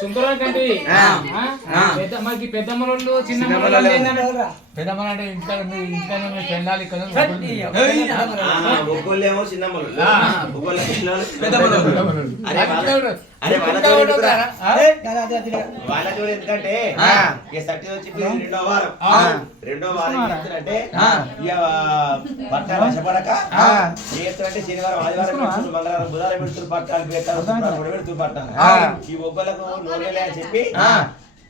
సుందరం కంటి. మాకి పెద్దమ్మలు చిన్నమ్మలు పెద్దమ్మలు అంటే ఇంట్లో ఇంట్లోనే పెళ్ళాలి కదా బొగ్గోళ్ళు ఏమో చిన్నమ్మలు బొగ్గోళ్ళు పెద్దమ్మలు అరే వాళ్ళ- జోడు ఎందుకురా? ఉంటారా? ఆ? వాళ్ళ జోడు ఎందుకంటే ఆ. ఇక సర్టి వచ్చి ఇప్పుడు రెండో వారం ఆ. రెండో వారం ఏం చేస్తారంటే ఆ. ఇక పట్టాలు వశపడక ఆ. ఏం చేస్తారంటే శనివారం ఆదివారం పెడుతున్నారు మంగళవారం బుధవారం పెడుతున్నారు పట్టాలు పెట్టారు శుక్రవారం కూడా పెడుతున్నారు పట్టాలు ఆ. ఈ ఒక్కలకు నూనెలే అని చెప్పి ఆ.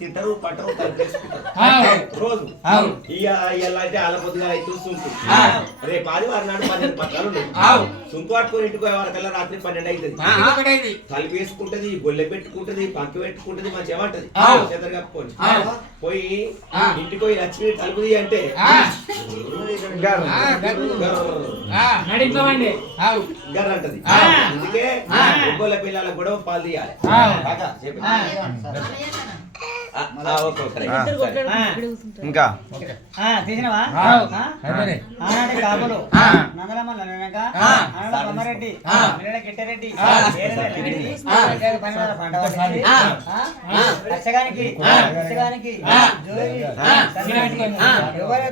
తింటారు పట్టరు తలుపుకుంటారు రోజు. ఇక ఎలా అయితే నాడు పన్నెండు పట్టాలు ఉన్నాయి. సుంకు రాత్రి పన్నెండు అవుతుంది తలుపు వేసుకుంటది గొల్లె పెట్టుకుంటది పక్క పెట్టుకుంటది మంచి ఏమంటది? చేతరు కప్పుకొని. పోయి ఇంటికి పోయి లక్ష్మి తలుపుది అంటే నడిపవండి గర్రంటది. అందుకే పాలు తీయాలి. కాపులు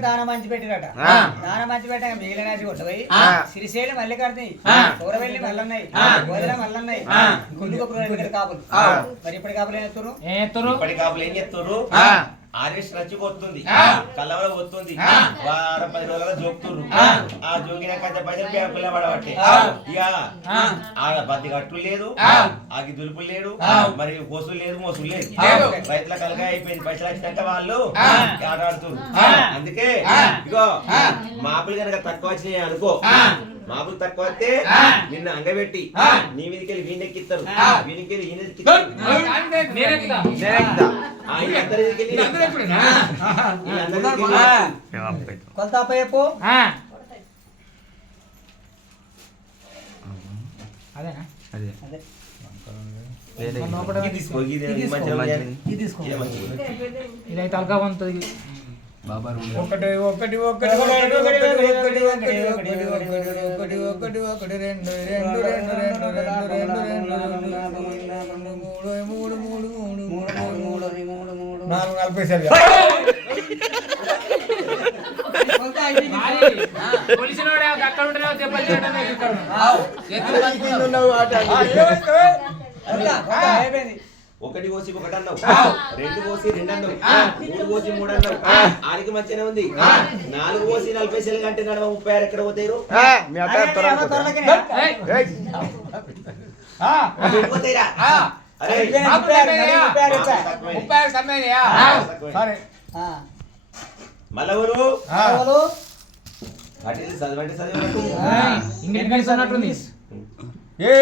దాన మంచి పెట్టిరట దాన మంచి పెట్ట మిగిలిన రాసి కొట్టుపోయి సిరిసేలు మళ్ళీ మల్లన్నాయి మల్లన్నాయి కాపులు. మరి ఇప్పటి కాపులు ఏం చెప్తుర్రు ఆర్ఎస్ రచ్చికి వస్తుంది. కళ్ళవరం వస్తుంది వారం పది రోజుల జోకుతుర్రు ఆ. జోకినాక పైసలు బ్యాంకులే పడబట్టే. ఇక ఆడ బతి కట్టులు లేదు ఆకి దులుపులు లేడు మరి కోసులు లేదు మోసులు లేదు. రైతుల కలగా అయిపోయింది పైసలు వచ్చినాక వాళ్ళు ఆడాడుతున్నారు అందుకే ఇగో మాపులు కనుక తక్కువ వచ్చినాయి అనుకో మాపులు తక్కువ అయితే నిన్ను అంగబెట్టి నీ మీదకెళ్ళి వీణెక్కిస్తారు వీణకెళ్ళి ఈయనెక్కిస్తారు అదేనా? ఇది తీసుకో ఉంటుంది ఒకటి ఒకటి ఒకటి ఒకటి ఒకటి ఒకటి ఒకటి ఒకటి ఒకటి ఒకటి రెండు రెండు రెండు రెండు రెండు రెండు రెండు రెండు మూడు మూడు మూడు మూడు మూడు నాలుగు నలభై సరిగా కొలత అయిపోయింది. పోలీసులు అక్కడ ఒకటి కోసి ఒకటి అన్నావు. రెండు కోసి రెండు అన్నావు. మూడు కోసి మూడు అన్నావు. ఆడికి మంచిగానే ఉంది. నాలుగు కోసి నలభై సెల్ గంట నడవ ముప్పై ఆరు ఎక్కడ పోతారు మలవలు చదవండి ఏ. ఏ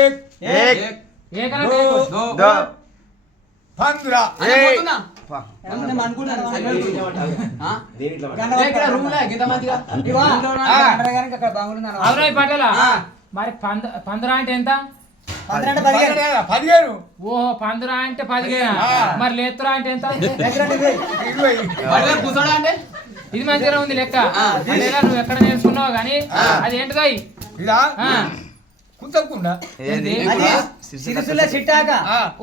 ఏ ఏక్. ఏక్. ఏక్ పందిరా. మరి పందిరా అంటే ఎంత? పదిహేను. ఓహో పందిరా అంటే పదిహేను. మరి లేతురా అంటే ఎంత? కూర్చోడా అంటే ఇది మంచిగా ఉంది లెక్క. నువ్వు ఎక్కడ నేర్చుకున్నావు కానీ అది ఏంటిదా కూర్చోకుండా సిరిసిల్ల సిట్టాక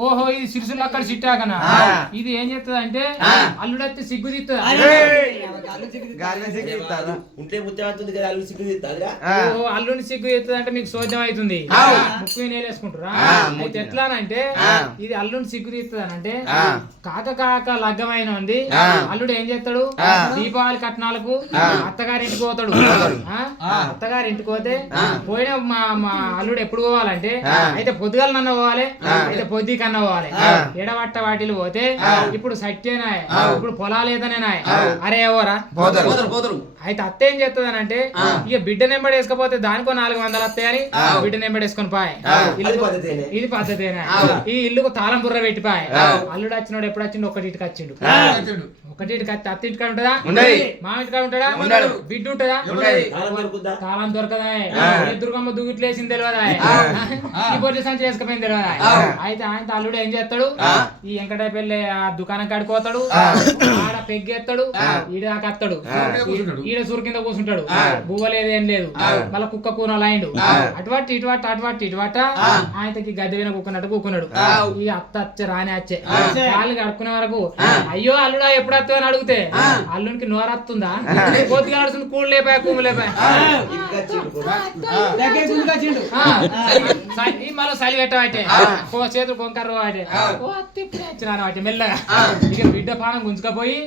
ఓహో ఇది సిరిసిల్ల అక్కడ సిట్టాకనా ఇది ఏం చేస్తుంది అంటే అల్లుడైతే సిగ్గు ఉంటే అల్లుడు సిగ్గు తీస్తుంది అల్లుడిని సిగ్గు తీస్తుంది అంటే మీకు శోధ్యం అవుతుంది. ముక్కు నేలేసుకుంటారా అయితే ఎట్లా అంటే ఇది అల్లుడిని సిగ్గు తీస్తుంది అంటే కాక కాక లగ్గమైన ఉంది అల్లుడు ఏం చేస్తాడు దీపావళి కట్నాలకు అత్తగారి ఇంటికి పోతాడు. అత్తగారి ఇంటికి పోతే పోయిన మా అల్లుడు ఎప్పుడు పోవాలంటే అయితే పొద్దుగాల అన్న పోవాలి అయితే పొద్దు కన్న పోవాలి. ఎడబట్ట వాటిలు పోతే ఇప్పుడు సత్యనాయ ఇప్పుడు పొలాలేదనే నాయ. అరే ఎవరా? అయితే అత్త ఏం చేస్తుంది అంటే ఇక బిడ్డ నెంబర్ వేసుకపోతే దానికో నాలుగు వందలు వస్తాయని బిడ్డ నెంబర్ వేసుకొని పాయ్. ఇది పద్ధతి ఈ ఇల్లుకు తాళం బుర్ర పెట్టి పాయ్. అల్లుడు వచ్చినోడు ఎప్పుడు వచ్చిండు? ఒకటి ఇటుక వచ్చిండు. ఒకటి ఇటుక అత్త ఇటుక ఉంటుందా? మామ ఇటుక ఉంటాడా బిడ్డ ఉంటుందా? తాళం దొరకదా? దుర్గమ్మ దూగిట్లేసింది తెలియదా ఈ పొద్దు సంచి తీసుకుపోయింది అయితే ఆయన అల్లుడు ఏం చేస్తాడు? ఈ వెంకటే ఆ దుకాణం కడుకోతాడు ఆడ పెగ్గేస్తాడు. ఈడ కత్తాడు ఈడ సూరు కింద కూర్చుంటాడు. భూవలేదు లేదేం. లేదు మళ్ళీ కుక్క కూన లాయిండు. అటువంటి ఇటువంటి అటువంటి ఇటువట ఆయనకి గద్దె విన కూకున్నట్టు కూకున్నాడు. ఈ అత్త అచ్చ రాని అచ్చే. వాళ్ళు కడుక్కునే వరకు అయ్యో అల్లుడా ఎప్పుడు అత్త అని అడిగితే అల్లునికి నోరత్తుందా కోతిగా నడుస్తుంది కూడు లేపాయ కూము లేపా మళ్ళీ సలి పెట్టబట్టే ఆ. ఓ చేతులు కొంకర్రు వాటే ఆ. ఓ తిప్పుడే వచ్చినాను మెల్లగా. ఇక బిడ్డ పానం గుంజుకపోయి.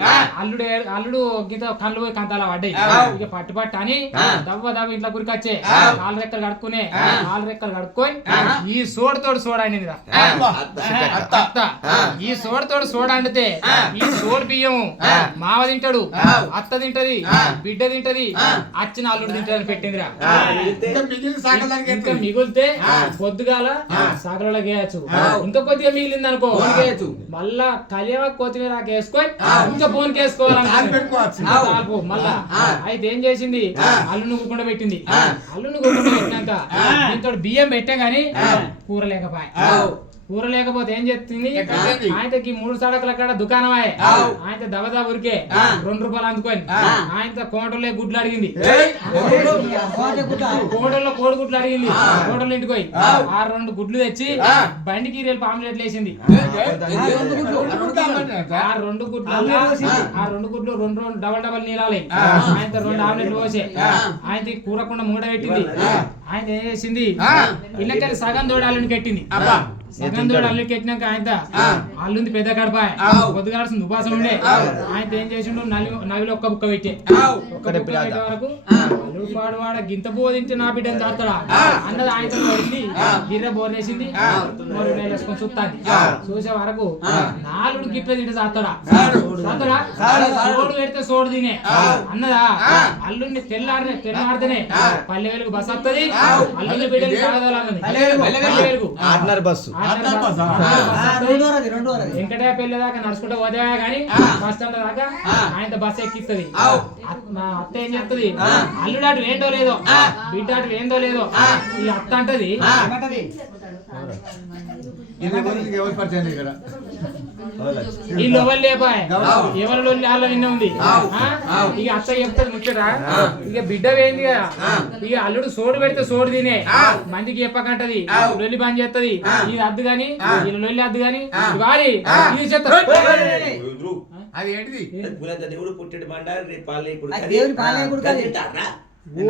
అల్లుడు అల్లుడు గీత కళ్ళు పోయి కంతాల పడ్డాయి. ఇక పట్టు పట్టు అని. దవ్వ దవ్వ ఇంట్లో గురికొచ్చే. కాలు రెక్కలు కడుక్కునే. కాలు రెక్కలు కడుక్కొని. ఈ సోడుతోడు ఆ. ఈ సోడుతోడు సోడ అండితే. ఈ సోడు బియ్యం. మావ తింటాడు. అత్త తింటది. బిడ్డ తింటది. అచ్చిన అల్లుడు తింటదని పెట్టిందిరా. ఇంకా? మిగులితే. పొద్దుగాల సాగరంలో గేయచ్చు. ఇంకా కొద్దిగా మిగిలింది అనుకో మళ్ళా కలియవ కొత్తిమీర వేసుకొని ఇంకా ఫోన్ కేసుకోవాలనుకో మళ్ళా. అయితే ఏం చేసింది? అల్లుని గుకుండా పెట్టింది. అల్లుని గుకుండా పెట్టినాక దీంతో బియ్యం పెట్టాం గానీ కూర కూర లేకపోతే ఏం చేస్తుంది? ఆయనకి మూడు సడకల కాడ దుకాణం. ఆయన దబదా ఊరికే. రెండు రూపాయలు అందుకొని. ఆయన కోటలో గుడ్లు అడిగింది. కోడల్లో కోడి గుడ్లు అడిగింది ఆ. కోడలు ఇంటికి పోయి ఆ. రెండు గుడ్లు తెచ్చి. బండికి రేపు ఆమ్లెట్లు వేసింది ఆ రెండు గుడ్లు. ఆ రెండు గుడ్లు ఆమ్లెట్ పోసింది. ఆ రెండు గుడ్లు రెండు రెండు డబల్ డబల్ నీళ్ళాలి. ఆయన రెండు ఆమ్లెట్లు పోసే. ఆయన కూరకుండా మూడ పెట్టింది. ఆయన ఏం చేసింది. ఇళ్ళకెళ్ళి సగం దోడి అల్లుని కట్టింది మగన్ తోడు అల్లుకెట్టినాక ఆయన అల్లుంది పెద్ద కడపాయ ఆ. పొద్దుగాల్సింది ఉపాసం ఉండే ఆయన ఏం చేసిండు నలి నవిలో ఒక్క బుక్క పెట్టే ఒక్క బుక్క. పెట్టే వరకు. అల్లుడు వాడ గింత బోధించి నా బిడ్డను ఆ. అన్నది ఆయనతో వెళ్ళి ఆ. గిర్ర బోర్లేసింది ఆ. మరి వేసుకొని చూస్తాంది ఆ. చూసే వరకు. నాలుగు గిట్ల తింటే చాస్తాడా. సోడు పెడితే సోడు తినే. అన్నదా ఆ. అల్లుడిని తెల్లారినే తెల్లారితేనే. పల్లె వెలుగు బస్ వస్తుంది. అల్లుడి బిడ్డలు సాగదోలన్నది పల్లె వెలుగు. బస్సా? వెంకటయ్య పెళ్ళి దాకా నడుచుకుంటే పోదేవా కానీ బస్ స్టాండ్ దాకా ఆయన బస్ ఎక్కిస్తుంది మా అత్త ఏం చెప్తుంది? అల్లుడు అటు ఏంటో లేదో బిడ్డ అటు ఏందో లేదో ఈ అత్త అంటది. ఎవరు? పరిచయం ఇక్కడ వీళ్ళు ఎవరు లేపాయ్ ఎవరు వాళ్ళనే ఉంది? ఇక అత్త ఇక బిడ్డ ఏంది కదా ఇక అల్లుడు సోడు పెడితే సోడు తినే. మందికి చెప్పకంటది. లొల్లి పని చేస్తుంది. ఇది అద్దు గాని వీళ్ళు లొల్లి అద్దు గాని వారి ఇది చెప్తారు అది ఏంటిది? దేవుడు పుట్టెడు బండారు రేపు పాలే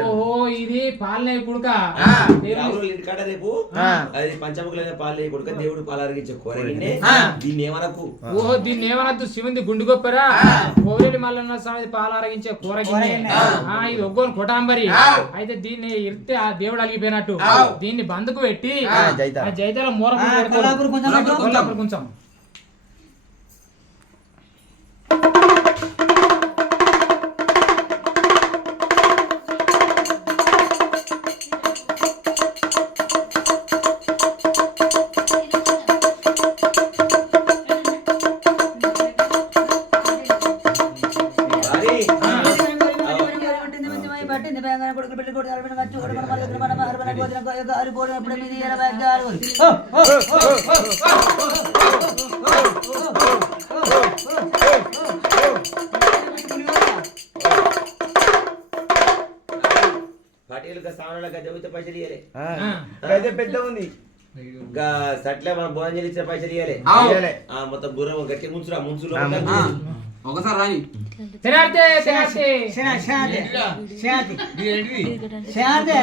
ఓహో ఇది పాలనే కుడుక ఇంటికాడ రేపు? అది పంచముఖులైన పాలనే కుడుక దేవుడు పాలరిగించే దీన్ని ఏమనకు? ఓహో దీన్ని ఏమనద్దు? శివుంది గుండు గొప్పరా? కోరేటి మల్లన్న స్వామి పాలరగించే ఆ ఇది ఒగ్గోని కొటాంబరి. అయితే దీన్ని ఇస్తే ఆ దేవుడు అలిగిపోయినట్టు. దీన్ని బందుకు పెట్టి జైతాల మూర కొంచెం. పటేలుగా సామాన్లుగా చదివితే పైసలు ఇయ్యలే. అయితే పెద్ద ఉంది. ఇంకా సట్లే మన భోజనం ఇచ్చిన పైసలు ఇయ్యలే. మొత్తం గుర్రం గట్టి ముంచురా ముంచులు ఒకసారి రాని శనార్థే శనార్థే శనార్థే శనార్థే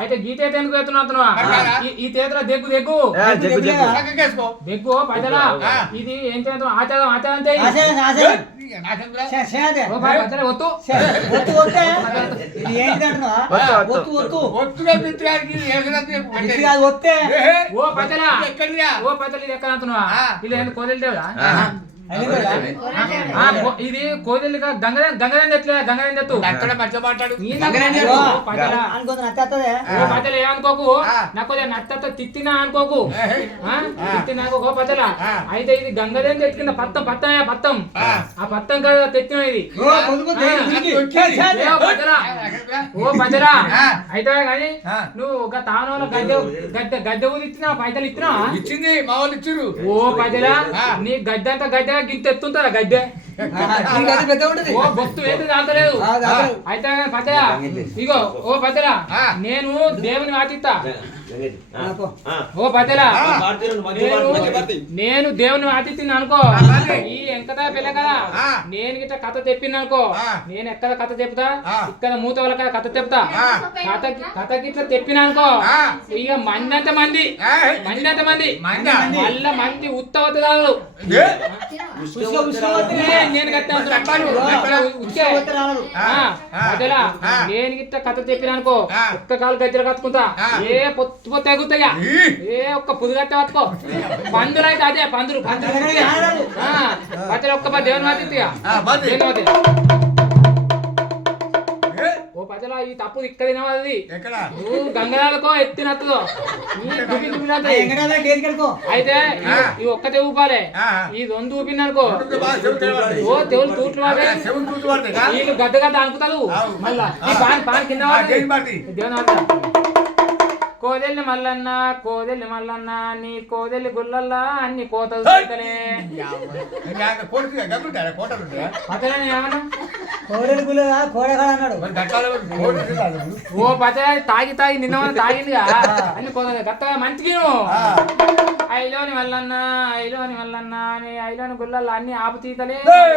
అయితే గీత అయితే ఎందుకు ఎత్తున్నావు? ఈ చేతిలో దెగ్గు దెగ్గు. దెగ్గు పతెలా ఆ. ఇది ఏం చేద్దాం? ఆచారం ఆచారం? శాంతి ఓ ఒత్తే. ఏహే. ఓ ఇది ఎక్కడ అంటున్నావా. ఇది కోదెలు ఇది కోదెలుగా గంగదేం గంగదేం తెట్లే గంగదేం తెత్తు అక్కడ మంచిగా మాట్లాడు. పతెలా పతెల. నాకు నచ్చతో తిట్టినా అనుకోకు? తిట్టినా అనుకో పతెల ఆ. అయితే ఇది గంగదేం తెచ్చుకున్న పత్తం పత్తం పత్తం? ఆ. పత్తం కదా తెచ్చిన ఇది. ఓ పతెల పతెల ఆ. అయితే కానీ. నువ్వు ఒక తానంలో గద్దె గద్దె గద్దె ఊది ఇచ్చినా పైసలు ఇచ్చినా ఇచ్చింది మా వాళ్ళు ఇచ్చిర్రు ఓ పదెల ఆ. నీ గద్దె అంతా గద్దె గింత ఎత్తుంటారా ఓ బొత్తు ఏది దాంతలేదు. అయితే పదెల ఇగో ఓ పదెల ఆ. నేను దేవుని. ఆ. ఓ. నేను నేను దేవుని వాటిస్తున్నా అనుకో. ఈ ఎంకదా పిల్ల కదా. నేను గిట్ట కథ తెప్పిన అనుకో. నేను ఎక్కడ కథ చెప్తా. ఇక్కడ మూత వాళ్ళ కథ చెప్తా. కథ కథ గిట్ల తెప్పిన అనుకో. ఇక మంది. అంత మంది. ఏయ్. మంది అంత మంది మందా? మళ్ళా మంది ఉష్ణవతి నేను గిట్ట కథ చెప్పిన అనుకో. ఒక్క కాలు గజ్జలు కట్టుకుంటా ఆ. ఏ పొత్తు ఈ. ఏ ఒక్క పుదు కట్ట పట్టుకో పందులు అయితే అదే పందులు రాలదు. పచ్చడి ఒక్క పది దేవుని మాతి? ఓ పచ్చల ఈ తప్పు ఇక్కడ తినవది నువ్వు డేట్ కడుకో అయితే. ఈ ఒక్కతే ఊపాలే. ఈ రెండు ఊపిననుకో. ఓ తెవులు తూట్లు? వీళ్ళు గడ్డ గడ్డ అనుకుతారు ఆవు. మళ్ళా. పాన్ పాన్ కింద? దేవుని కోదెల్లి మల్లన్న కోదెల్లి మల్లన్న నీ కోదెల్లి గుల్లల్లా అన్ని కోతలు? కోటలు ఏమన్నా? కోడలు గుల్లగా కోడగా అన్నాడు. ఓ పత తాగి తాగి నిన్న మన తాగిందిగా అన్ని కోతలు గత్తగా మంచికి. ఐలోని మల్లన్న ఐలోని మల్లన్న నీ ఐలోని గుల్లల్లా అన్ని ఆపు తీతలే ఏయ్!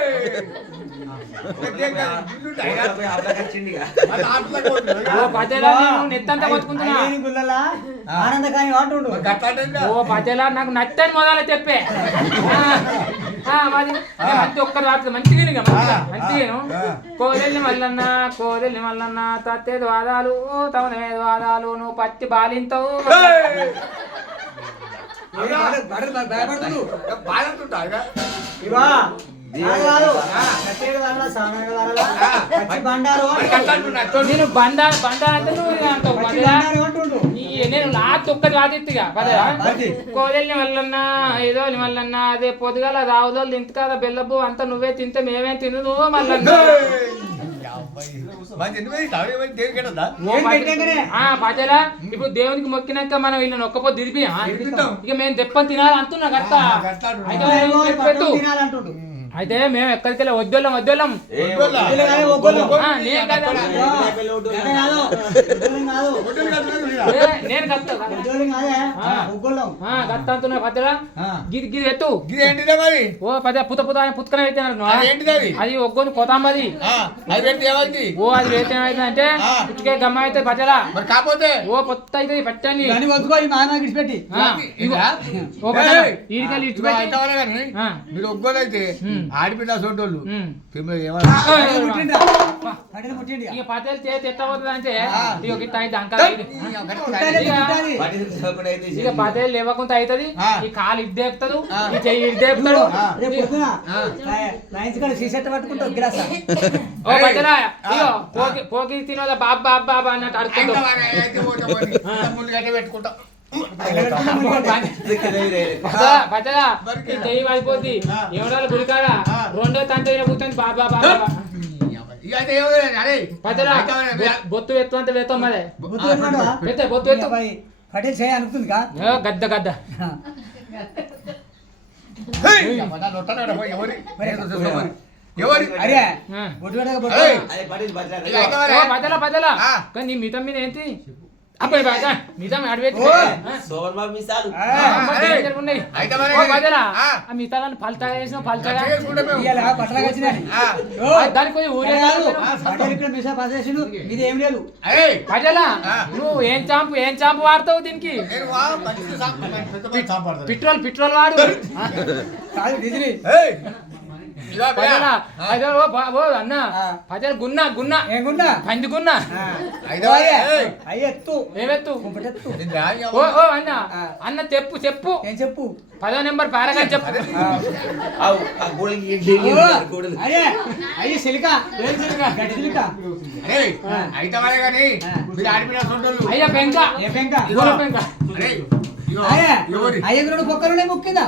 ఇంకేం కాదు, ఇల్లు ఉంటాయా? పోయి ఆపడానికి వచ్చిండిగా. మళ్ళీ ఆటలో కోడి. ఓ నేను నెత్తంతా కొట్టుకుంటున్నా గుల్లలా ఆనందకాని ఏంటా? ఓ పతలా నాకు నచ్చని మొదలు చెప్పే మంచి ఒక్క రాత్రి మంచిగా మంచిగాను ఆ. కోదెల్లి మల్లన్న కోదెల్లి మల్లన్న తత్తేది వాదాలు తమన మీద వాదాలు నువ్వు పత్తి బాలింతవు. పచ్చి. తోడు. నేను బండ బండ అంటే నువ్వు అంటావు నేను లాస్ట్ ఒక్కటి వాదిత్తుగా పదలా అది. కోదెల్ని మల్లన్న ఏదో మల్లన్న అదే పొద్దుగాల రావుదోళ్ళు తింటు కదా బెల్లపు అంతా నువ్వే తింటే మేమేం తినదు పద- పదలా ఇప్పుడు దేవునికి మొక్కినాక మనం వీళ్ళని ఒక్కపోతే దిరిపి. ఇక మేము తెప్పని తినాలి అంటున్నా. అయితే ఈ పెట్టు, అయితే మేము ఎక్కడికి వెళ్ళి? వద్దోళ్ళం వద్దోళ్ళం నేను కదా. ఆ, గట్ట కాదు ఒగ్గోళ్ళం కాదు. ఒడ్డోళ్ళు కాదు, ఒడ్డోళ్ళు ఏ, కాదు. నేను గత్త ఒగ్గోళ్ళం కాదే? ఆ. ఒగ్గోళ్ళం ఆ, గత్త అంటున్నా పద్దలా ఆ. గిది గిది ఎత్తు. ఓ పద పుత పుత పుత్కన పెట్టినారు అది ఒగ్గోని కొతాంబది. ఓ అది ఆ. పుట్టుకే గమ్మ అయితే పచ్చలా మరి కాకపోతే? ఓ పొత్త అయితే పెట్టండి. కానీ ఆ. మీరు ఒగ్గోలైతే ఉమ్. ఆడిపిల్ల సోటోళ్ళు. ఇక. అవుతుంది. ఈ కాలు ఇటు దేపుతాడు ఆ. ఈ చెయ్యి ఇటు దేపుతాడు. ఆ. రేపు పొద్దున లైన్స్ కాడ సీసెట్ పట్టుకుంటా గిలాస ఓ పచ్చరా ఆ. ఇగో పోకి తినోదా బాబ్ బాబ్ బాబా అన్నట్టు అడుగుతాడు ఈ చెయ్యి పడిపోద్ది. ఎవడాలి గుడికాడ. రెండో తండ్రి కూర్చొని బాబా బాబా బొత్తు ఎత్తు అంటే వేస్తాం మరి బొత్తు ఎత్తు కట్టెలు చేయ అనుకుంది గద్ద గద్ద నీ మితం మీద ఏంటి అబ్బాయి బాగా మితం అడిపెట్టి బాబు మీసాలు. మిగతాలను చేసిన ఆ. ఓ, ఆ, దానికి ఊరే లేదు. ఆ. నువ్వు ఏం చాంపు ఏం చాంపు వాడతావు దీనికి. పెట్రోల్ పెట్రోల్ వాడు. అన్న. పదల గున్న గున్న. పంది గున్న? మరి, ఏయ్, అయ్యెత్తు. ఏమెత్తు? కుంపటెత్తు ఇది రాయి ఓ ఓ అన్న. ఆ. అన్న చెప్పు చెప్పు. ఏం చెప్పు? పదో నెంబర్ పారగా చెప్పు. అయ్యే. సిలిక. ఏం సిలిక? అయితే పెంక. ఏ పెంక? పెంక. అయ్యకు రెండు పొక్కలున్నాయి ముక్కిందా?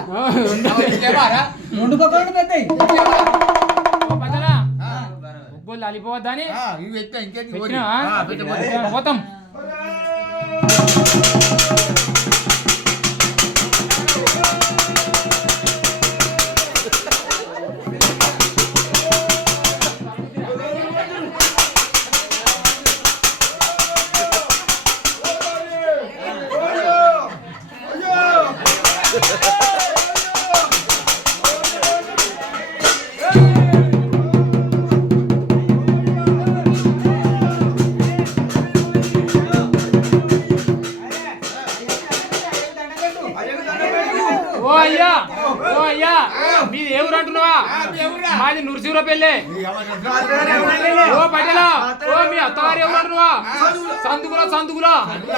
రెండు పొక్కలు పెద్దయి. అలిపోవద్దని. పోతాం. మాది నృసింహపల్లి ఓ పటేలా ఓ మీ అత్తగారు ఎవరు అంటున్నావా సందుకులా సందుకులా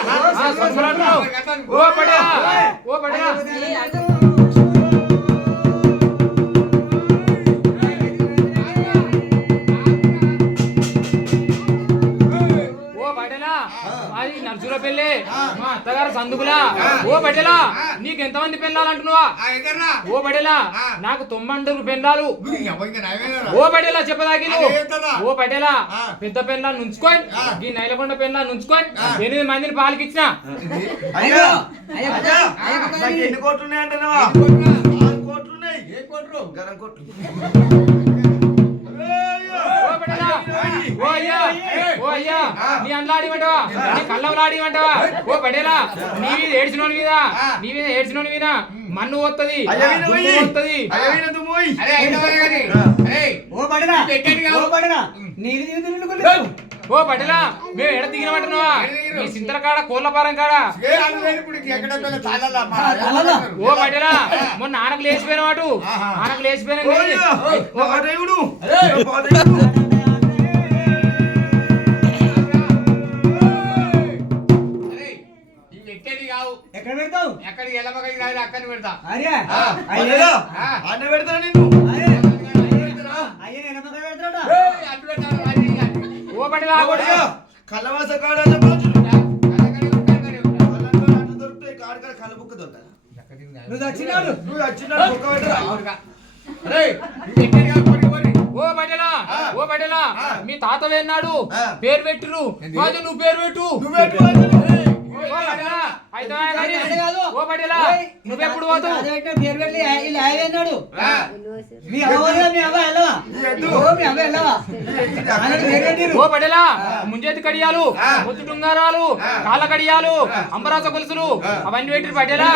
ఆ, సందుకులా అంటున్నావు ఓ పటేలా ఓ పటేలా మా అత్తగారు సందుకులా. ఓ పటేలా నీకు ఎంతమంది పెళ్ళాలు అంటున్నావా? ఓ పటేలా నాకు తొమ్మండురు పెళ్ళాలు? ఓ పటేలా చెప్పదాకి? ఓ పటేలా ఆ. పెద్ద పెళ్ళాన్ని ఉంచుకొని ఆ. ఈ నైలకొండ పెళ్ళాన్ని ఉంచుకొని ఆ. ఎనిమిది మందిని పాలకిచ్చిన. ఎన్ని కోట్లు ఉన్నాయి అంటున్నావా కొట్రా? ఆరు కోట్లు ఉన్నాయి ఏ కొట్రు? గరం కోట్లు. ఓ అయ్యా ఓ అయ్యా నీ అండ్లాడిమంటావా నీ కళ్ళవలాడిమంటావా ఓ పటేలా నీ మీద ఏడ్చినోని మీద నీ మీద ఏడ్చినోని మీద మన్ను కానీ. అరే, ఓ నీళ్ళు ఓ పటేలా మేము ఎడ దిగినమంటున్నావా నీ సింతర కాడ కోళ్ళ పారం కాడ? మా ఆ, తాళాలా? ఓ పటేలా మొన్న ఆనకు లేచిపోయిన వాటు. ఆనకు లేచిపోయిన. ఎక్కడ పెడతావు ఎక్కడికి రాదు అక్కడికి పెడతా అరే. అన్న పెడతాను నిన్ను అయ్యే నేను ఎక్కడ పెడతాడా అడ్డు పెట్టాలి, కాడ అట్టు దొరుకుతాయి కాడ కాడ నువ్వు బుక్క పెట్టరా. అరే. ఓ ఓ మీ తాత వేన్నాడు. పేరు పెట్టిరు. నువ్వు పేరు పెట్టు. నువ్వు పెట్టు ఓ నువ్వెప్పుడు అన్నాడు మీ మీ అవ్వ వెళ్ళవా మీ అవ్వ వెళ్ళవా పడేలా ముంజేతి కడియాలు ముద్దు టుంగారాలు కాళ్ళ కడియాలు అంబరాస గొలుసులు అవన్నీ పెట్టి పడేలా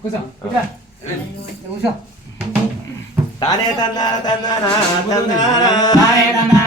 కూర్చో ఇట్లా కూర్చో. తానే తన్నా తన్నా తన్నా తానే తన్నా